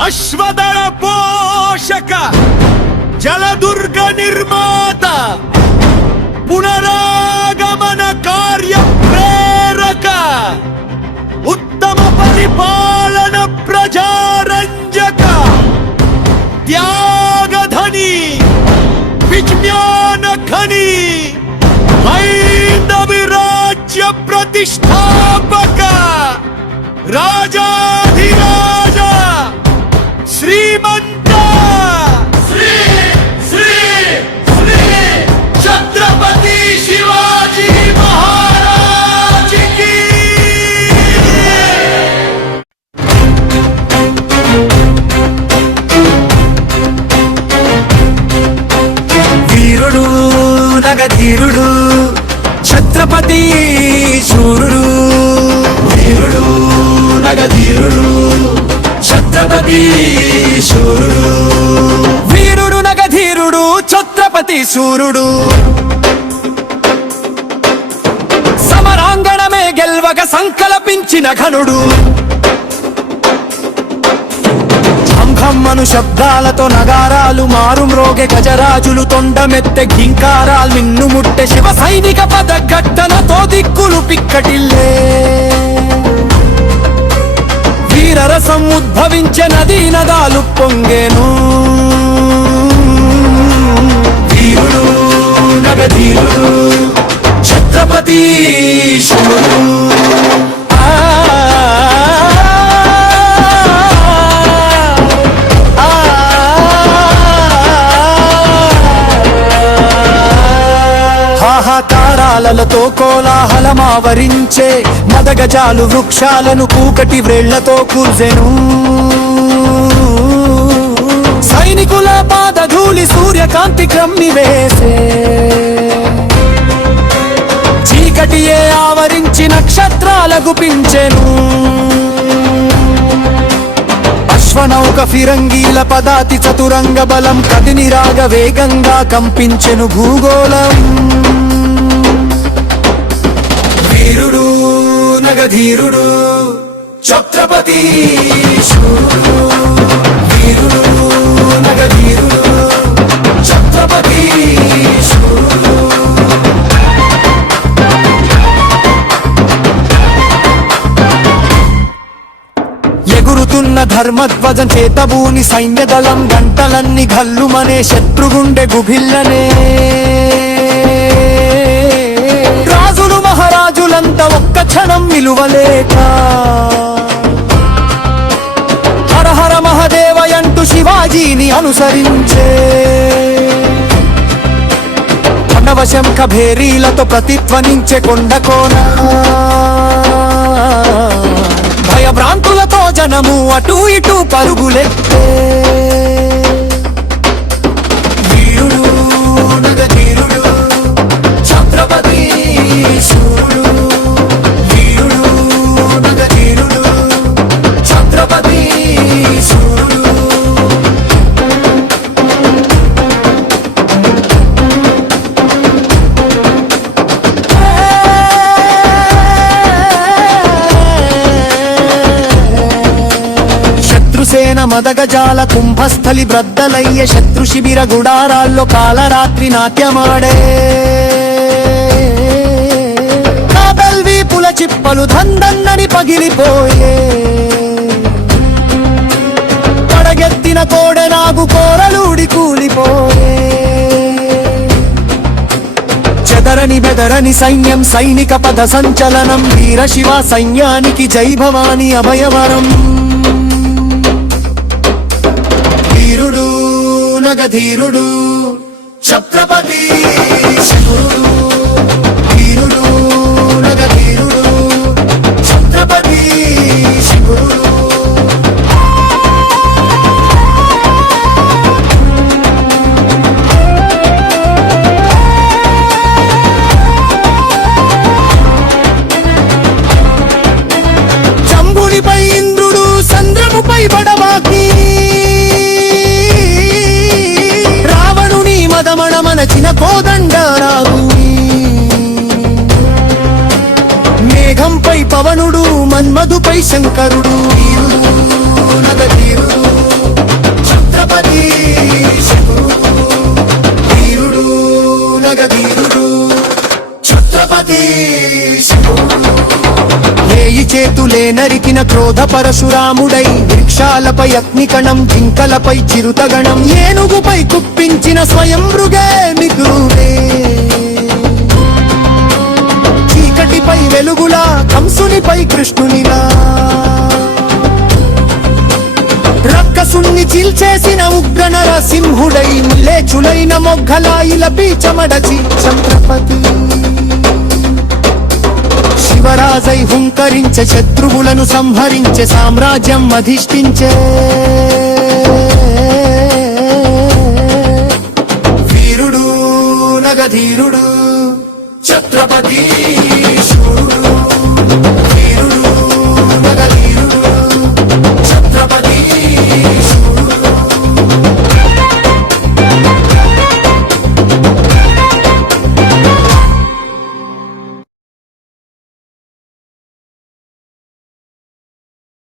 అశ్వదళ పోషక జలదుర్గ నిర్మాత పునరాగమన కార్య ప్రేరక ఉత్తమ పరిపాలన ప్రజారంజక త్యాగధని విజ్ఞాన ఖని హైందవి రాజ్య ప్రతిష్టాపక రాజాధిరాజ వీరుడు ఛత్రపతి శూరుడు వీరుడు నగధీరుడు ఛత్రపతి శూరుడు వీరుడు నగధీరుడు ఛత్రపతి శూరుడు సమరాంగణమే గెల్వగ సంకల్పించిన ఘనుడు. ఝంఘమ్మను శబ్దాలతో నగారాలు మారు మారుమ్రోగే గజరాజులు తొండమెత్తె ఘింకారాలు మిన్నుముట్టె శివ సైనిక పద ఘట్టనతో దిక్కులు పిక్కటిల్లే. వీరరసం ఉద్భవించే నదీ నదాలు పొంగేను. వీరుడు నగధీరుడు ఛత్రపతి శివుడు. హాహాకారాలతో కోలాహలమావరించే మదగజాలు వృక్షాలను కూకటి వ్రేళ్ళతో కూర్చెను సైనికుల పాదధూళి సూర్యకాంతి క్రమ్మి వేసే. చీకటియే ఆవరించి నక్షత్రాల గుపించెను అశ్వనౌక ఫిరంగీల పదాతి చతురంగ బలం కదిని రాగ వేగంగా కంపించెను భూగోళం. వీరుడు నగధీరుడు ఛత్రపతి శూరుడు వీరుడు నగధీరుడు ఛత్రపతి ఎగురుతున్న ధర్మధ్వజం చేతబూని సైన్యదళం గంటలన్నీ గల్లుమనే శత్రుగుండె గుభిల్లనే. పిలువలేక నిలువలేక హర హర మహదేవయంటూ శివాజీని అనుసరించే. అనవశంఖ భేరీలతో ప్రతిధ్వనించే కొండ కోన. భయభ్రాంతులతో జనము అటు ఇటు పరుగులెత్తే. శత్రుసేన మదగజాల కుంభస్థలి బ్రద్దలయ్య శత్రు శిబిర గుడారాల్లో కాలరాత్రి నాట్యమాడే. కాబెల్వి పుల చిప్పలు ధందన్నని పగిలిపోయే. పడగెత్తిన కోడెనాగు కోరలూడి కూలిపోయే. చెదరని బెదరని సైన్యం సైనిక పద సంచలనం వీర శివ సైన్యానికి జై భవాని అభయవరం. నగధీరుడు పైన మనచిన కోదండ రాగు మేఘంపై పవనుడు మన్మధుపై శంకరుడు వీరుడు, నగధీరుడు ఛత్రపతి ఛత్రపతి చేయి చేతులే నరికిన క్రోధ పరశురాముడై వృక్షాలపై అగ్నికణం జింకలపై చిరుతగణం ఏనుగుపై కుప్పించిన స్వయం మృగే మిగురువే. చీకటిపై వెలుగులా కంసునిపై కృష్ణునిలా. రక్కసుణ్ణి చీల్చేసిన ఉగ్రనర సింహుడై లేచులైన మొగ్గలాయిల బీచమడచి చంద్రపతి శివరాజై హుంకరించే శత్రువులను సంహరించే సామ్రాజ్యం అధిష్ఠించే. వీరుడు నగధీరుడు ఛత్రపతి.